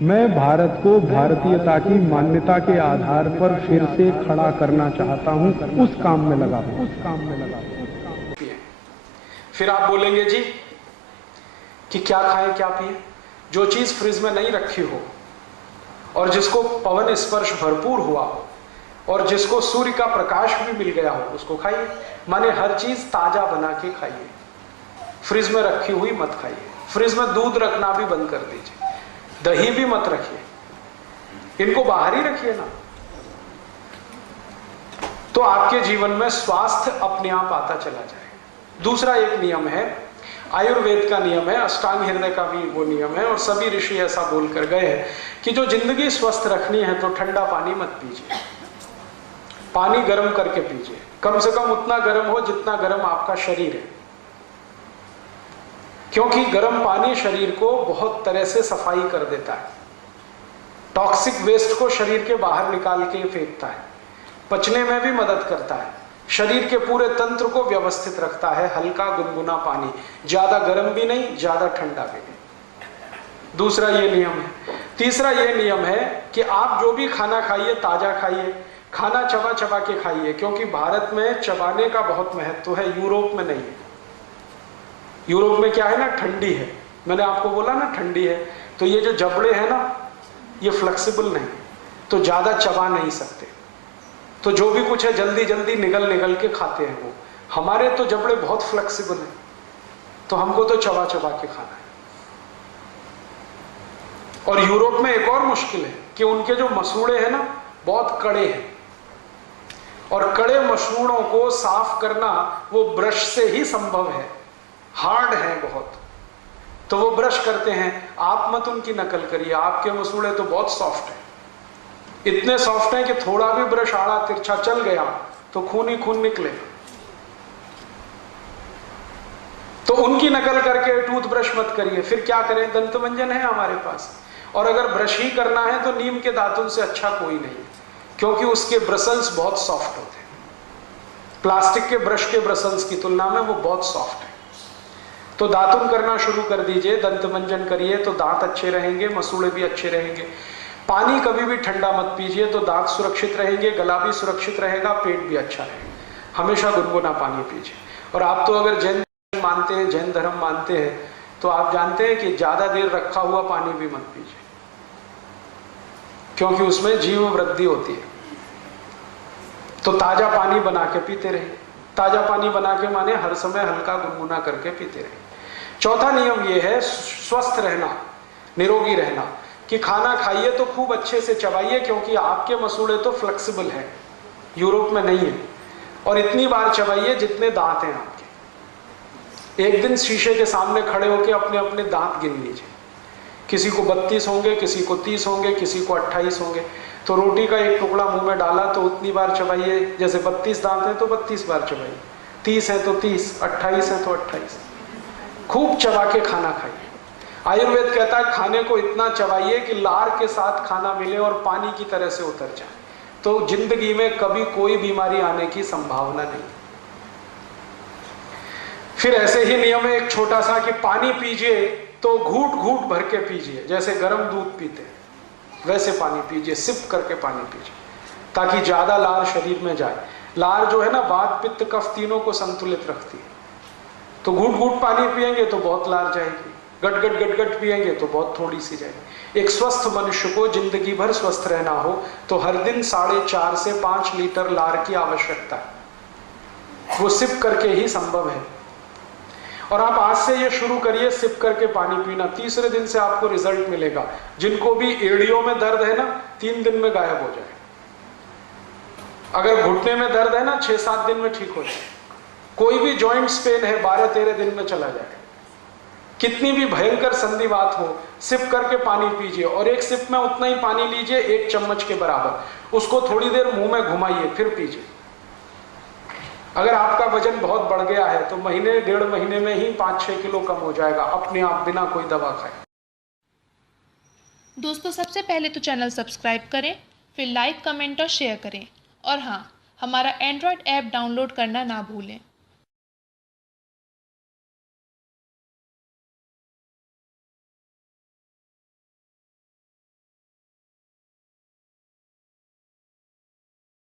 मैं भारत को भारतीयता की मान्यता के आधार पर फिर से खड़ा करना चाहता हूं, उस काम में लगा हूं। फिर आप बोलेंगे जी कि क्या खाएं क्या पिए। जो चीज फ्रिज में नहीं रखी हो और जिसको पवन स्पर्श भरपूर हुआ हो और जिसको सूर्य का प्रकाश भी मिल गया हो उसको खाइए। माने हर चीज ताजा बना के खाइए, फ्रिज में रखी हुई मत खाइए। फ्रिज में दूध रखना भी बंद कर दीजिए, दही भी मत रखिए, इनको बाहर ही रखिए ना। तो आपके जीवन में स्वास्थ्य अपने आप आता चला जाए। दूसरा एक नियम है, आयुर्वेद का नियम है, अष्टांग हृदय का भी वो नियम है, और सभी ऋषि ऐसा बोलकर गए हैं कि जो जिंदगी स्वस्थ रखनी है तो ठंडा पानी मत पीजिए, पानी गर्म करके पीजिए। कम से कम उतना गर्म हो जितना गर्म आपका शरीर है, क्योंकि गर्म पानी शरीर को बहुत तरह से सफाई कर देता है, टॉक्सिक वेस्ट को शरीर के बाहर निकाल के फेंकता है, पचने में भी मदद करता है, शरीर के पूरे तंत्र को व्यवस्थित रखता है। हल्का गुनगुना पानी, ज्यादा गर्म भी नहीं, ज्यादा ठंडा भी नहीं। दूसरा ये नियम है। तीसरा ये नियम है कि आप जो भी खाना खाइए ताजा खाइए, खाना चबा चबा के खाइए, क्योंकि भारत में चबाने का बहुत महत्व है, यूरोप में नहीं है। यूरोप में क्या है ना, ठंडी है, मैंने आपको बोला ना ठंडी है, तो ये जो जबड़े हैं ना ये फ्लेक्सिबल नहीं, तो ज्यादा चबा नहीं सकते, तो जो भी कुछ है जल्दी जल्दी निगल निगल के खाते हैं वो। हमारे तो जबड़े बहुत फ्लेक्सिबल हैं, तो हमको तो चबा चबा के खाना है। और यूरोप में एक और मुश्किल है कि उनके जो मसूड़े हैं ना बहुत कड़े हैं, और कड़े मसूड़ों को साफ करना वो ब्रश से ही संभव है, हार्ड है बहुत, तो वो ब्रश करते हैं। आप मत उनकी नकल करिए, आपके मसूड़े तो बहुत सॉफ्ट हैं, इतने सॉफ्ट हैं कि थोड़ा भी ब्रश आड़ा तिरछा चल गया तो खून ही खून निकलेगा। तो उनकी नकल करके टूथब्रश मत करिए। फिर क्या करें, दंतमंजन है हमारे पास, और अगर ब्रश ही करना है तो नीम के दातुन से अच्छा कोई नहीं, क्योंकि उसके ब्रसल्स बहुत सॉफ्ट होते हैं, प्लास्टिक के ब्रश के ब्रसल्स की तुलना में वो बहुत सॉफ्ट है। तो दातुन करना शुरू कर दीजिए, दंतमंजन करिए, तो दांत अच्छे रहेंगे, मसूड़े भी अच्छे रहेंगे। पानी कभी भी ठंडा मत पीजिए, तो दांत सुरक्षित रहेंगे, गला भी सुरक्षित रहेगा, पेट भी अच्छा रहेगा। हमेशा गुनगुना पानी पीजिए। और आप तो अगर जैन मानते हैं, जैन धर्म मानते हैं, तो आप जानते हैं कि ज्यादा देर रखा हुआ पानी भी मत पीजिए, क्योंकि उसमें जीव वृद्धि होती है। तो ताजा पानी बना के पीते रहिए। ताजा पानी बना के माने हर समय हल्का गुनगुना करके पीते रहिए। चौथा नियम यह है स्वस्थ रहना, निरोगी रहना, कि खाना खाइए तो खूब अच्छे से चबाइए, क्योंकि आपके मसूड़े तो फ्लेक्सिबल है, यूरोप में नहीं है, और इतनी बार चबाइए जितने दांत हैं आपके। एक दिन शीशे के सामने खड़े होकर अपने अपने दांत गिन लीजिए, किसी को 32 होंगे, किसी को 30 होंगे, किसी को 28 होंगे। तो रोटी का एक टुकड़ा मुंह में डाला तो उतनी बार चबाइए, जैसे 32 दांत है तो 32 बार चबाइए, 30 है तो 30, 28 है तो 28, खूब चबा के खाना खाइए। आयुर्वेद कहता है खाने को इतना चबाइए कि लार के साथ खाना मिले और पानी की तरह से उतर जाए, तो जिंदगी में कभी कोई बीमारी आने की संभावना नहीं। फिर ऐसे ही नियम है एक छोटा सा, कि पानी पीजिए तो घूट घूट भर के पीजिए, जैसे गर्म दूध पीते हैं वैसे पानी पीजिए, सिप करके पानी पीजिए, ताकि ज्यादा लार शरीर में जाए। लार जो है ना वात पित्त कफ तीनों को संतुलित रखती है। तो घूट घूट पानी पिएंगे तो बहुत लार जाएगी, गट गट गट गट पिएंगे तो बहुत थोड़ी सी जाएगी। एक स्वस्थ मनुष्य को जिंदगी भर स्वस्थ रहना हो तो हर दिन 4.5 से 5 लीटर लार की आवश्यकता है, वो सिप करके ही संभव है। और आप आज से ये शुरू करिए सिप करके पानी पीना, तीसरे दिन से आपको रिजल्ट मिलेगा। जिनको भी एड़ियों में दर्द है ना 3 दिन में गायब हो जाए, अगर घुटने में दर्द है ना 6-7 दिन में ठीक हो जाए, कोई भी जॉइंट्स पेन है 12-13 दिन में चला जाए। कितनी भी भयंकर संधिवात हो, सिप करके पानी पीजिए, और एक सिप में उतना ही पानी लीजिए 1 चम्मच के बराबर, उसको थोड़ी देर मुंह में घुमाइए फिर पीजिए। अगर आपका वजन बहुत बढ़ गया है तो महीने 1.5 महीने में ही 5-6 किलो कम हो जाएगा अपने आप, बिना कोई दवा खाए। दोस्तों सबसे पहले तो चैनल सब्सक्राइब करें, फिर लाइक कमेंट और शेयर करें, और हाँ, हमारा एंड्रॉयड ऐप डाउनलोड करना ना भूलें।